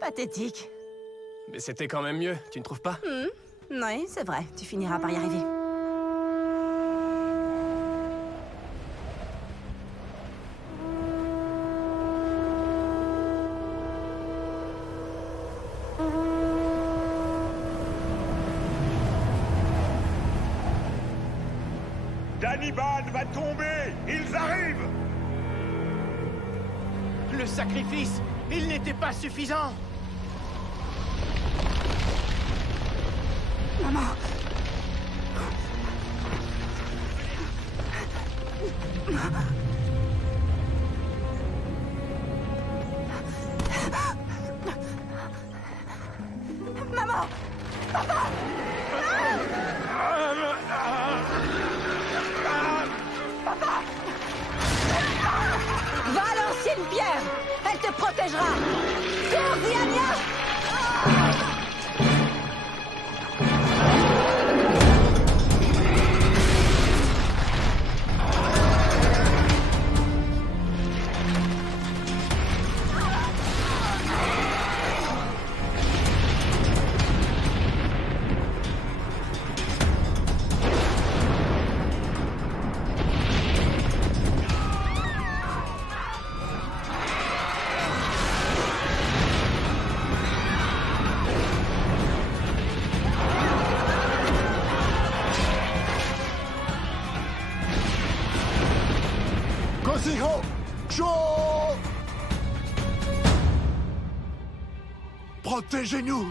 Pathétique. Mais c'était quand même mieux, tu ne trouves pas? Oui, c'est vrai. Tu finiras par y arriver. Daniban va tomber! Ils arrivent! Le sacrifice, il n'était pas suffisant. Maman! Maman! Papa! Papa! Va à l'ancienne pierre! Elle te protégera! Cours, Diania! Kosiho! Chaud! Protégez-nous!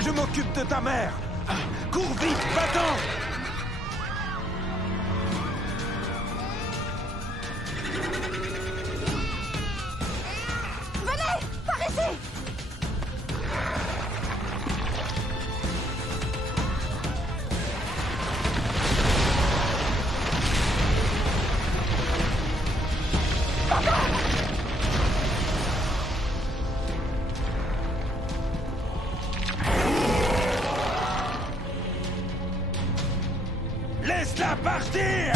Je m'occupe de ta mère! Cours vite, va-t'en! Venez! Par ici! Laisse-la partir!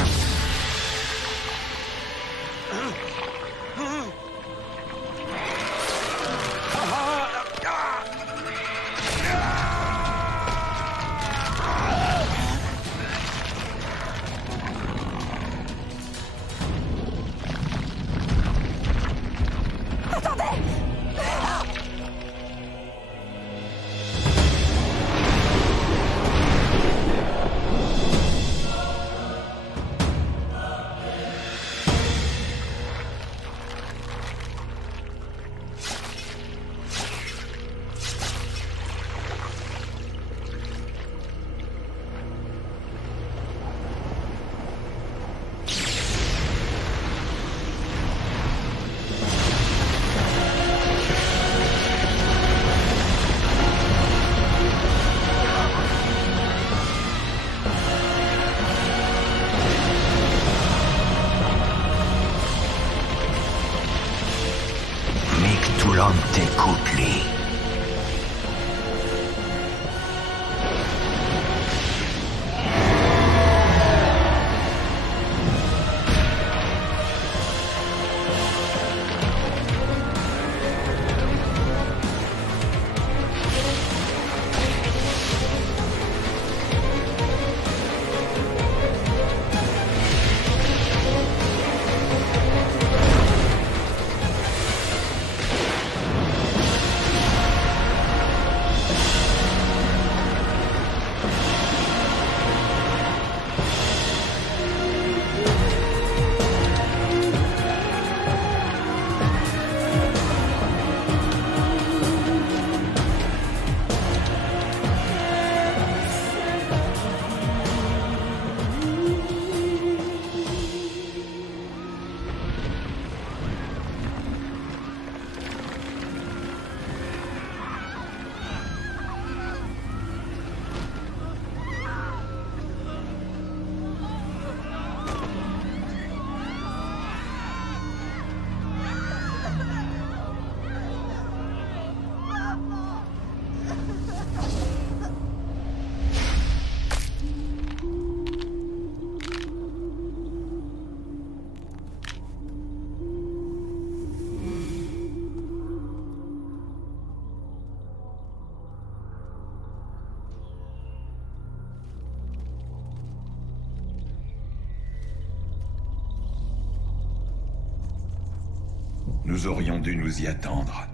Nous aurions dû nous y attendre.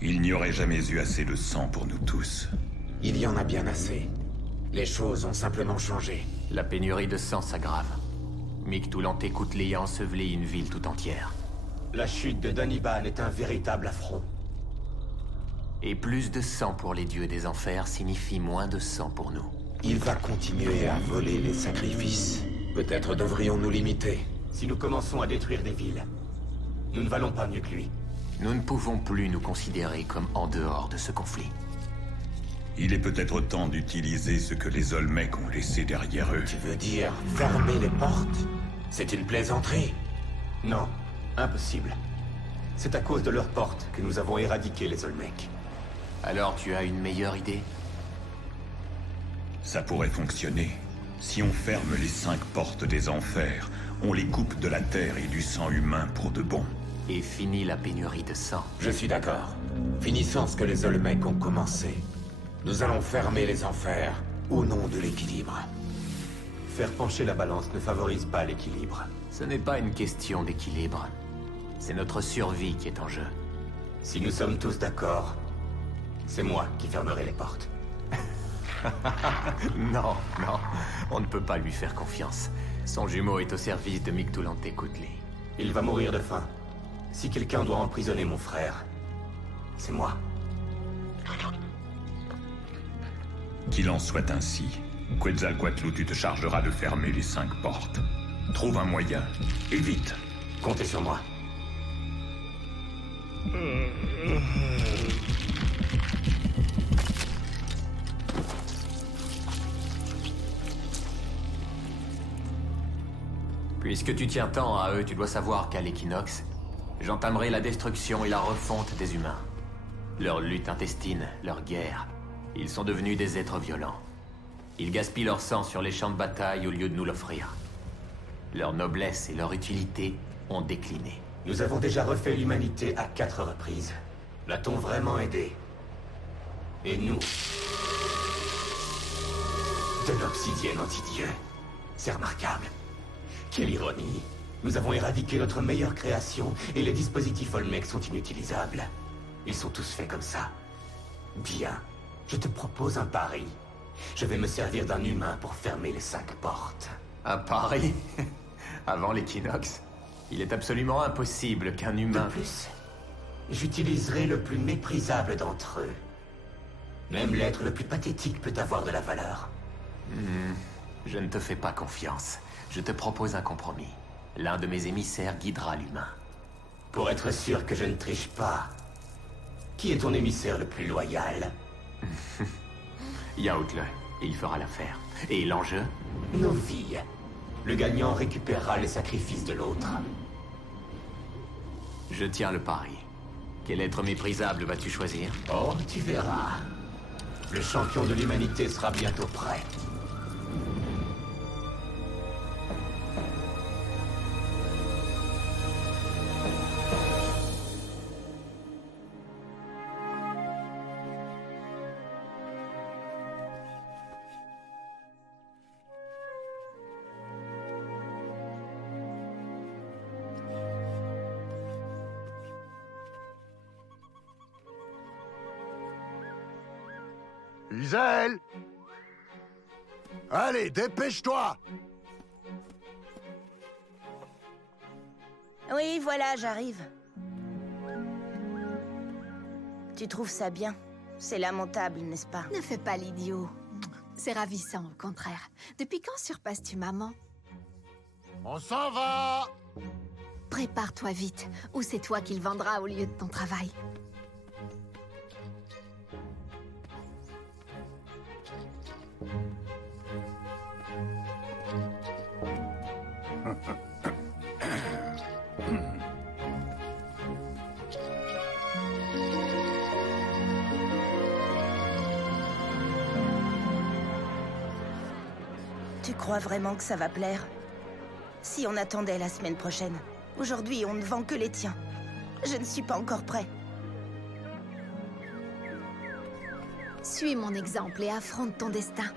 Il n'y aurait jamais eu assez de sang pour nous tous. Il y en a bien assez. Les choses ont simplement changé. La pénurie de sang s'aggrave. Mictoulanté-Coutelet a enseveli une ville tout entière. La chute de Dannibal est un véritable affront. Et plus de sang pour les dieux des enfers signifie moins de sang pour nous. Il va continuer à voler les sacrifices. Peut-être devrions-nous limiter. Si nous commençons à détruire des villes, nous ne valons pas mieux que lui. Nous ne pouvons plus nous considérer comme en dehors de ce conflit. Il est peut-être temps d'utiliser ce que les Olmecs ont laissé derrière eux. Tu veux dire fermer les portes? C'est une plaisanterie. Non, impossible. C'est à cause de leurs portes que nous avons éradiqué les Olmecs. Alors tu as une meilleure idée? Ça pourrait fonctionner. Si on ferme les 5 portes des enfers, on les coupe de la terre et du sang humain pour de bon. Et fini la pénurie de sang. Je suis d'accord. Finissons ce que les Olmecs ont commencé. Nous allons fermer les enfers au nom de l'équilibre. Faire pencher la balance ne favorise pas l'équilibre. Ce n'est pas une question d'équilibre. C'est notre survie qui est en jeu. Si nous sommes tous d'accord, c'est moi qui fermerai les portes. Non, non, on ne peut pas lui faire confiance. Son jumeau est au service de Mictoulanté-Coutelet. Il va mourir de faim. Si quelqu'un doit emprisonner mon frère, c'est moi. Qu'il en soit ainsi. Quetzalcoatl, tu te chargeras de fermer les 5 portes. Trouve un moyen, et vite. Comptez sur moi. Puisque tu tiens tant à eux, tu dois savoir qu'à l'équinoxe, j'entamerai la destruction et la refonte des humains. Leur lutte intestine, leur guerre, ils sont devenus des êtres violents. Ils gaspillent leur sang sur les champs de bataille au lieu de nous l'offrir. Leur noblesse et leur utilité ont décliné. Nous avons déjà refait l'humanité à 4 reprises. L'a-t-on vraiment aidé? Et nous? De l'obsidienne anti-dieu. C'est remarquable. Quelle ironie. Nous avons éradiqué notre meilleure création et les dispositifs Olmec sont inutilisables. Ils sont tous faits comme ça. Bien. Je te propose un pari. Je vais me servir d'un humain pour fermer les 5 portes. Un pari? Avant l'équinoxe? Il est absolument impossible qu'un De humain... plus, j'utiliserai le plus méprisable d'entre eux. Même l'être le plus pathétique peut avoir de la valeur. Je ne te fais pas confiance. Je te propose un compromis. L'un de mes émissaires guidera l'humain. Pour être sûr que je ne triche pas, qui est ton émissaire le plus loyal? Yaotle, il fera l'affaire. Et l'enjeu? Nos vies. Le gagnant récupérera les sacrifices de l'autre. Je tiens le pari. Quel être méprisable vas-tu choisir? Oh, tu verras. Le champion de l'humanité sera bientôt prêt. Isel! Allez, dépêche-toi! Oui, voilà, j'arrive. Tu trouves ça bien? C'est lamentable, n'est-ce pas? Ne fais pas l'idiot. C'est ravissant, au contraire. Depuis quand surpasses-tu maman? On s'en va! Prépare-toi vite, ou c'est toi qui le vendras au lieu de ton travail. Tu crois vraiment que ça va plaire? Si on attendait la semaine prochaine. Aujourd'hui, on ne vend que les tiens. Je ne suis pas encore prêt. Suis mon exemple et affronte ton destin.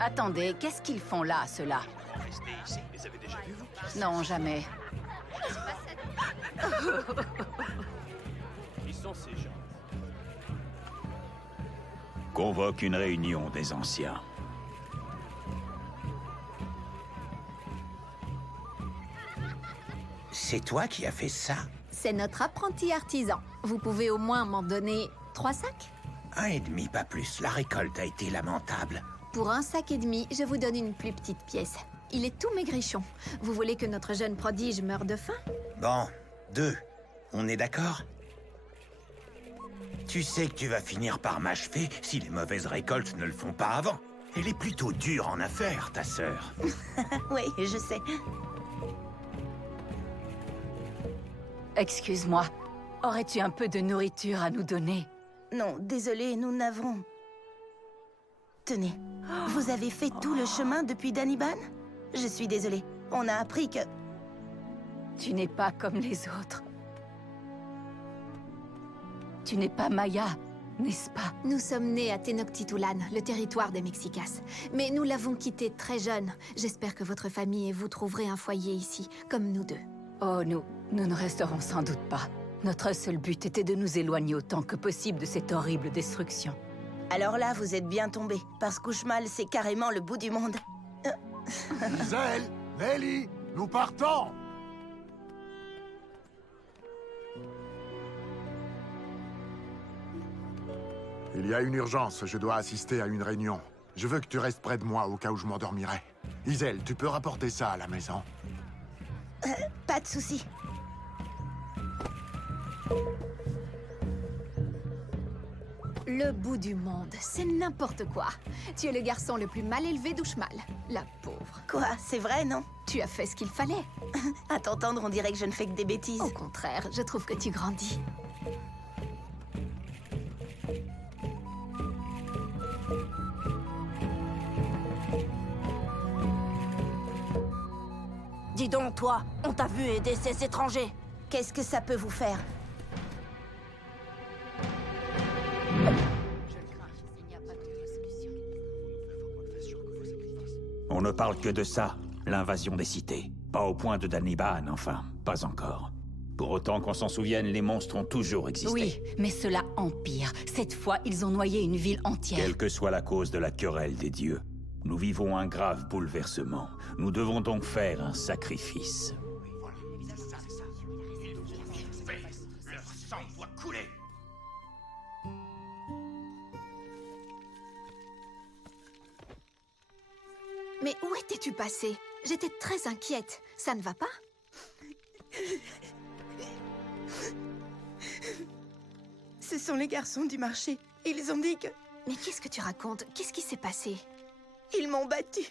Attendez, qu'est-ce qu'ils font là, ceux-là? Non, jamais. Ils sont ces gens. Convoque une réunion des anciens. C'est toi qui as fait ça? C'est notre apprenti artisan. Vous pouvez au moins m'en donner 3 sacs? 1,5, pas plus. La récolte a été lamentable. Pour 1,5 sac, je vous donne une plus petite pièce. Il est tout maigrichon. Vous voulez que notre jeune prodige meure de faim? Bon, 2. On est d'accord? Tu sais que tu vas finir par m'achever si les mauvaises récoltes ne le font pas avant. Elle est plutôt dure en affaires, ta sœur. Oui, je sais. Excuse-moi, aurais-tu un peu de nourriture à nous donner? Non, désolé, nous n'avons... Tenez, vous avez fait tout le chemin depuis Daniban? Je suis désolée. On a appris que... Tu n'es pas comme les autres. Tu n'es pas Maya, n'est-ce pas? Nous sommes nés à Tenochtitlan, le territoire des Mexicas. Mais nous l'avons quitté très jeune. J'espère que votre famille et vous trouverez un foyer ici, comme nous deux. Oh, nous ne resterons sans doute pas. Notre seul but était de nous éloigner autant que possible de cette horrible destruction. Alors là, vous êtes bien tombés, parce qu'Uxmal, c'est carrément le bout du monde. Gisèle, Nelly, nous partons! Il y a une urgence, je dois assister à une réunion. Je veux que tu restes près de moi au cas où je m'endormirai. Isel, tu peux rapporter ça à la maison? Pas de souci. Le bout du monde, c'est n'importe quoi. Tu es le garçon le plus mal élevé d'Uxmal. La pauvre. Quoi, c'est vrai, non? Tu as fait ce qu'il fallait. À t'entendre, on dirait que je ne fais que des bêtises. Au contraire, je trouve que tu grandis. Dis donc, toi, on t'a vu aider ces étrangers. Qu'est-ce que ça peut vous faire? On ne parle que de ça, l'invasion des cités. Pas au point de Daniban, enfin, pas encore. Pour autant qu'on s'en souvienne, les monstres ont toujours existé. Oui, mais cela empire. Cette fois, ils ont noyé une ville entière. Quelle que soit la cause de la querelle des dieux, nous vivons un grave bouleversement. Nous devons donc faire un sacrifice. Leur sang doit couler. Mais où étais-tu passé? J'étais très inquiète. Ça ne va pas? Ce sont les garçons du marché. Ils ont dit que... Mais qu'est-ce que tu racontes? Qu'est-ce qui s'est passé? Ils m'ont battu.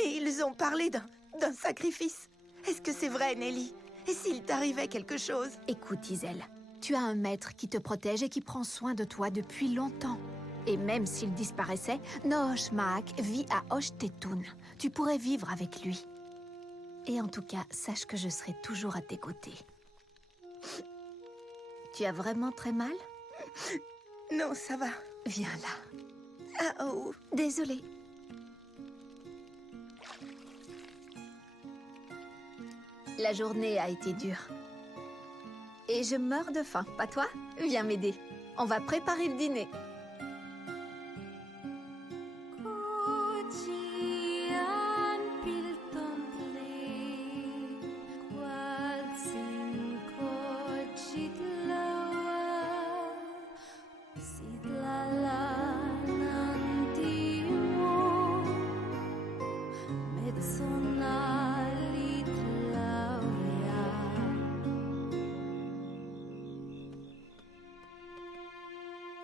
Et ils ont parlé d'un sacrifice. Est-ce que c'est vrai, Nelly? Et s'il t'arrivait quelque chose? Écoute, Isel, tu as un maître qui te protège et qui prend soin de toi depuis longtemps. Et même s'il disparaissait, Nohoshmaak vit à Oshtetun. Tu pourrais vivre avec lui. Et en tout cas, sache que je serai toujours à tes côtés. Tu as vraiment très mal? Non, ça va. Viens là. Ah oh. Désolée. La journée a été dure. Et je meurs de faim, pas toi? Viens m'aider. On va préparer le dîner.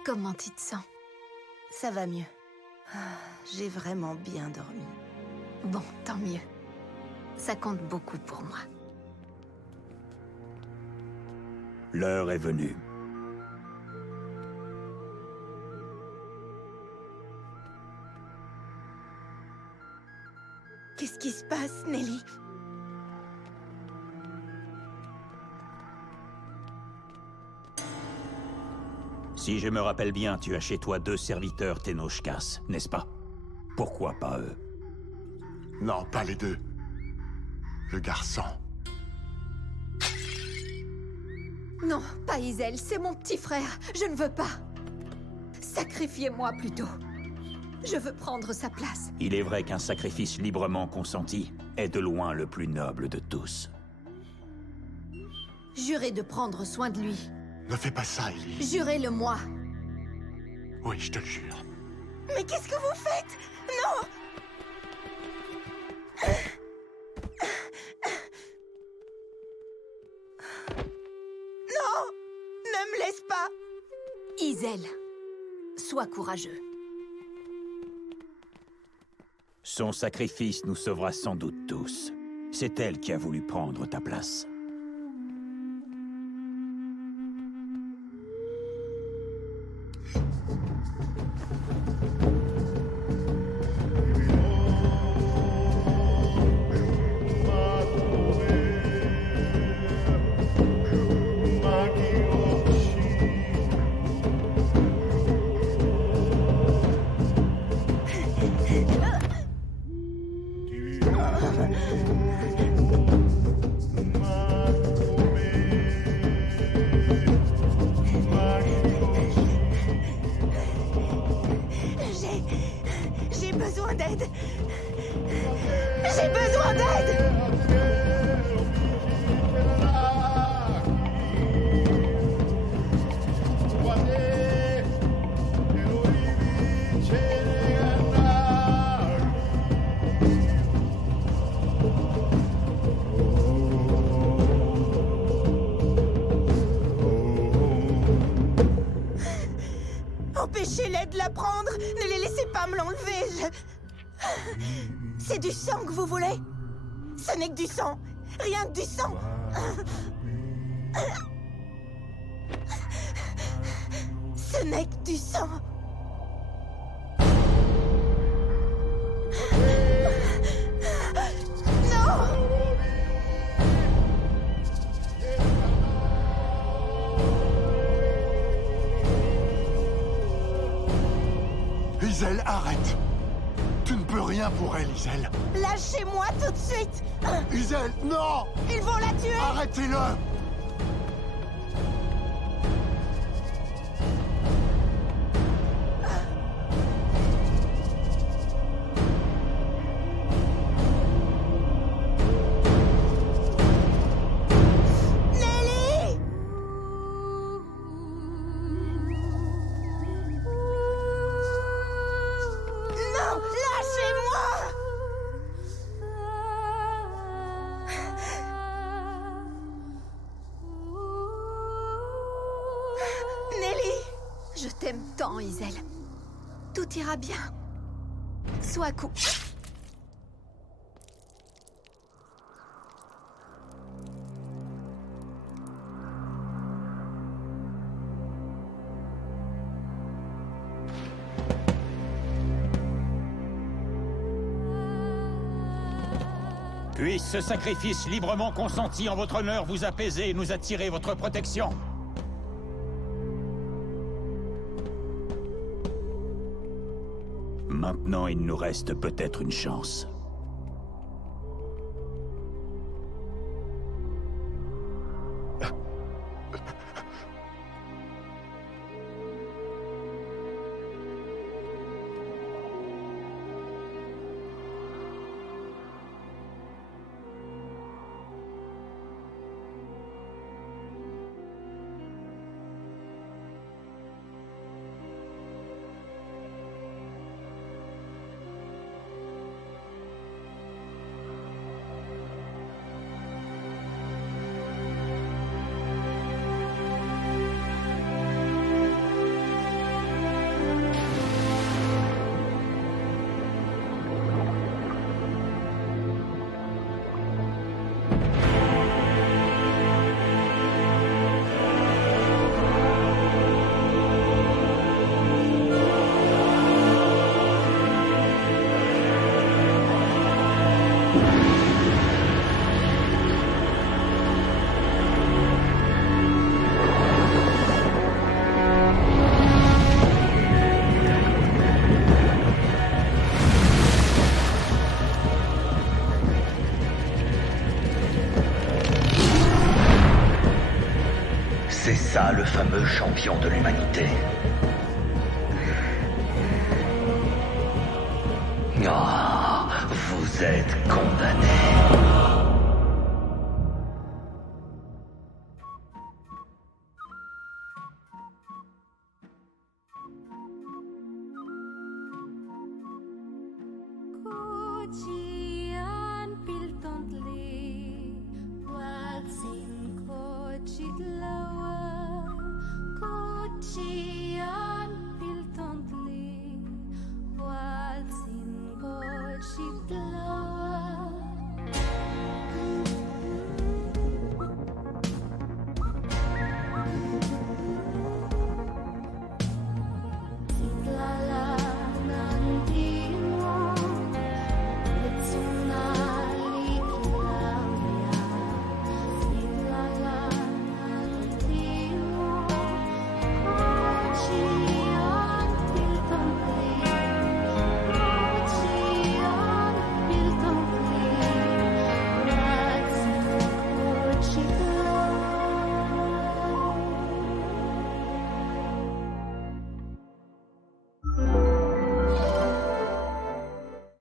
Comment tu te sens? Ça va mieux. J'ai vraiment bien dormi. Bon, tant mieux. Ça compte beaucoup pour moi. L'heure est venue. Qu'est-ce qui se passe, Nelly? Si je me rappelle bien, tu as chez toi 2 serviteurs Tenochkas, n'est-ce pas? Pourquoi pas eux? Non, pas les 2. le garçon. Non, pas Isel, c'est mon petit frère. Je ne veux pas. Sacrifiez-moi plutôt. Je veux prendre sa place. Il est vrai qu'un sacrifice librement consenti est de loin le plus noble de tous. Jurez de prendre soin de lui. Ne fais pas ça, Ellie. Jurez-le-moi. Oui, je te le jure. Mais qu'est-ce que vous faites? Non! Non! Ne me laisse pas! Isel, sois courageux. Son sacrifice nous sauvera sans doute tous. C'est elle qui a voulu prendre ta place. J'ai besoin d'aide. J'ai besoin d'aide. Empêchez-les de la prendre. Ne les laissez pas me l'enlever. C'est du sang que vous voulez? Ce n'est que du sang. Rien que du sang. Ce n'est que du sang. Non! Isel, arrête! Tu ne peux rien pour elle, Isel. Lâchez-moi tout de suite! Isel, non! Ils vont la tuer! Arrêtez-le! Nelly! Non! Lâchez-moi! Nelly! Je t'aime tant, Isel. Tout ira bien. Sois cool. Puisse ce sacrifice librement consenti en votre honneur vous apaiser et nous attirer votre protection. Maintenant, il nous reste peut-être une chance. ça le fameux champion de l'humanité. Ah, vous êtes condamnés. She